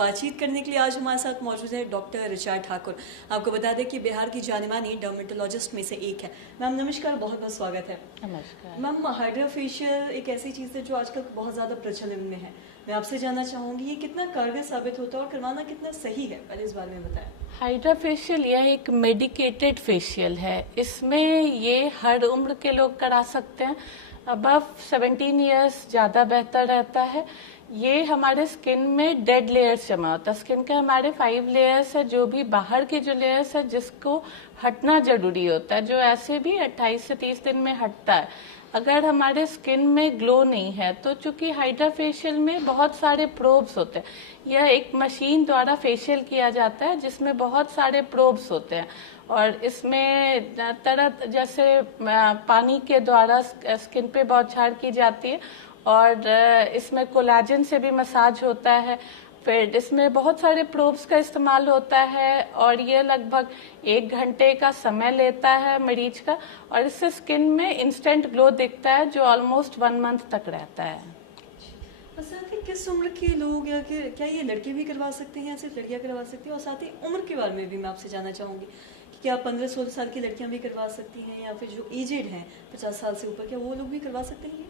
बातचीत करने के लिए आज हमारे साथ मौजूद है डॉक्टर रिचार्ड ठाकुर। आपको बता दें कि बिहार की जानी-मानी डर्मेटोलॉजिस्ट में से एक है। मैम नमस्कार, बहुत बहुत स्वागत है। नमस्कार मैम, हाइड्रा फेशियल एक ऐसी चीज़ है जो आजकल बहुत ज़्यादा प्रचलन में है। मैं आपसे जानना चाहूँगी ये कितना कारगर साबित होता है और करवाना कितना सही है, पहले इस बारे में बताएं। हाइड्रा फेशियल यह एक मेडिकेटेड फेशियल है। इसमें ये हर उम्र के लोग करा सकते हैं। अबव 17 इयर्स ज़्यादा बेहतर रहता है। ये हमारे स्किन में डेड लेयर्स जमा होता है। स्किन के हमारे 5 लेयर्स है, जो भी बाहर के जो लेयर्स है जिसको हटना जरूरी होता है, जो ऐसे भी 28 से 30 दिन में हटता है। अगर हमारे स्किन में ग्लो नहीं है तो चूंकि हाइड्रा फेशियल में बहुत सारे प्रोब्स होते हैं, यह एक मशीन द्वारा फेशियल किया जाता है जिसमें बहुत सारे प्रोब्स होते हैं और इसमें तरह जैसे पानी के द्वारा स्किन पे बौछार की जाती है और इसमें कोलाजन से भी मसाज होता है। फिर इसमें बहुत सारे प्रोब्स का इस्तेमाल होता है और ये लगभग 1 घंटे का समय लेता है मरीज का और इससे स्किन में इंस्टेंट ग्लो दिखता है जो ऑलमोस्ट 1 मंथ तक रहता है। साथ ही किस उम्र के लोग या क्या ये लड़के भी करवा सकते हैं या सिर्फ लड़कियां करवा सकती हैं? और साथ ही उम्र के बारे में भी मैं आपसे जानना चाहूंगी कि क्या 15-16 साल की लड़कियां भी करवा सकती हैं या फिर जो एजेड हैं 50 साल से ऊपर, क्या वो लोग भी करवा सकते हैं?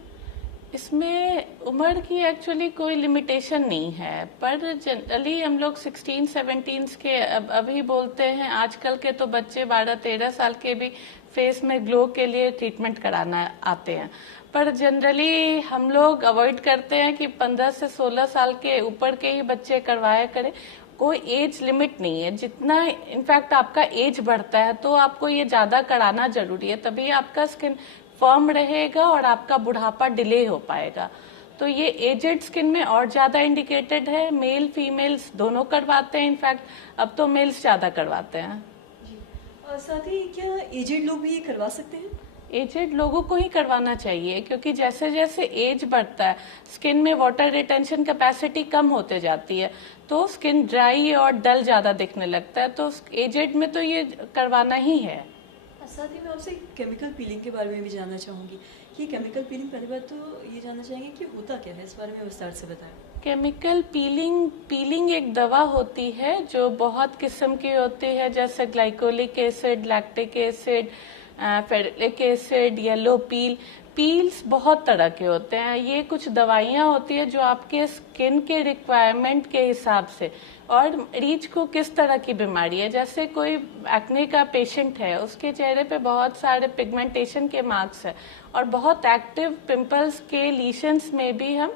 इसमें उम्र की एक्चुअली कोई लिमिटेशन नहीं है, पर जनरली हम लोग 16-17 के अभी बोलते हैं। आजकल के तो बच्चे 12-13 साल के भी फेस में ग्लो के लिए ट्रीटमेंट कराना आते हैं, पर जनरली हम लोग अवॉइड करते हैं कि 15 से 16 साल के ऊपर के ही बच्चे करवाया करें। कोई एज लिमिट नहीं है। जितना इनफैक्ट आपका एज बढ़ता है तो आपको ये ज्यादा कराना जरूरी है, तभी आपका स्किन फर्म रहेगा और आपका बुढ़ापा डिले हो पाएगा। तो ये एजेड स्किन में और ज्यादा इंडिकेटेड है। मेल फीमेल्स दोनों करवाते हैं, इनफैक्ट अब तो मेल्स ज्यादा करवाते हैं। और साथ ही क्या एजेड लोग भी ये करवा सकते हैं? एजेड लोगों को ही करवाना चाहिए क्योंकि जैसे जैसे एज बढ़ता है स्किन में वाटर रिटेंशन कैपेसिटी कम होते जाती है, तो स्किन ड्राई और डल ज्यादा दिखने लगता है। तो एजेड में तो ये करवाना ही है। साथ ही मैं आपसे केमिकल पीलिंग के बारे में भी जानना चाहूंगी कि केमिकल पीलिंग, पहली बात तो ये जानना चाहेंगे कि होता क्या है, इस बारे में विस्तार से बताएं। केमिकल पीलिंग एक दवा होती है जो बहुत किस्म की होती है, जैसे glycolic acid, lactic acid, ferric acid, yellow peels बहुत तरह के होते हैं। ये कुछ दवाइयाँ होती है जो आपके स्किन के रिक्वायरमेंट के हिसाब से और मरीज को किस तरह की बीमारी है, जैसे कोई एक्ने का पेशेंट है, उसके चेहरे पे बहुत सारे पिगमेंटेशन के मार्क्स है और बहुत एक्टिव पिंपल्स के लीशंस में भी हम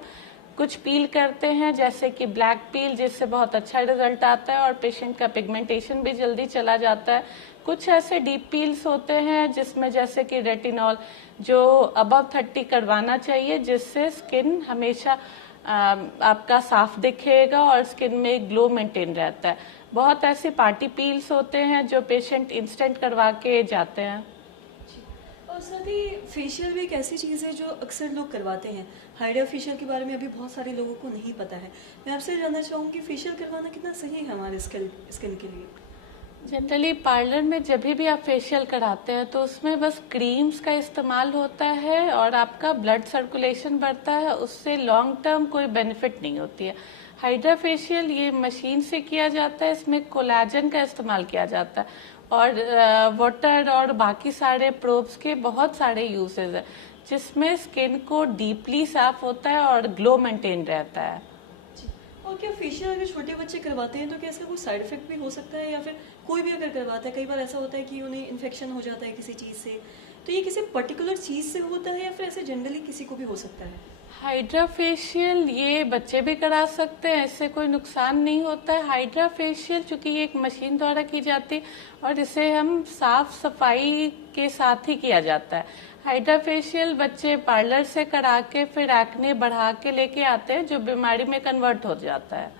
कुछ पील करते हैं, जैसे कि ब्लैक पील, जिससे बहुत अच्छा रिजल्ट आता है और पेशेंट का पिगमेंटेशन भी जल्दी चला जाता है। कुछ ऐसे डीप पील्स होते हैं जिसमें जैसे कि रेटिनॉल, जो अबव 30 करवाना चाहिए, जिससे स्किन हमेशा आपका साफ दिखेगा और स्किन में ग्लो मेंटेन रहता है। बहुत ऐसे पार्टी पील्स होते हैं जो पेशेंट इंस्टेंट करवा के जाते हैं। और साथ ही फेशियल भी एक ऐसी चीज़ है जो अक्सर लोग करवाते हैं। हाइड्रा फेशियल के बारे में अभी बहुत सारे लोगों को नहीं पता है। मैं आपसे जानना चाहूँगी फेशियल करवाना कितना सही है हमारे स्किन के लिए? जनरली पार्लर में जब भी आप फेशियल कराते हैं तो उसमें बस क्रीम्स का इस्तेमाल होता है और आपका ब्लड सर्कुलेशन बढ़ता है, उससे लॉन्ग टर्म कोई बेनिफिट नहीं होती है। हाइड्रा फेशियल ये मशीन से किया जाता है, इसमें कोलाजन का इस्तेमाल किया जाता है और वाटर और बाकी सारे प्रोब्स के बहुत सारे यूजेस है, जिसमें स्किन को डीपली साफ होता है और ग्लो मेंटेन रहता है। और क्या फेशियल अगर छोटे बच्चे करवाते हैं तो क्या इसका कोई साइड इफेक्ट भी हो सकता है, या फिर कोई भी अगर करवाता है, कई बार ऐसा होता है कि उन्हें इन्फेक्शन हो जाता है किसी चीज़ से, तो ये किसी पर्टिकुलर चीज़ से होता है या फिर ऐसे जनरली किसी को भी हो सकता है? हाइड्रा फेशियल ये बच्चे भी करा सकते हैं, इससे कोई नुकसान नहीं होता है। हाइड्रा फेशियल चूंकि ये एक मशीन द्वारा की जाती है और इसे हम साफ सफाई के साथ ही किया जाता है। हाइड्रा फेशियल बच्चे पार्लर से करा के फिर एक्ने बढ़ा के लेके आते हैं, जो बीमारी में कन्वर्ट हो जाता है।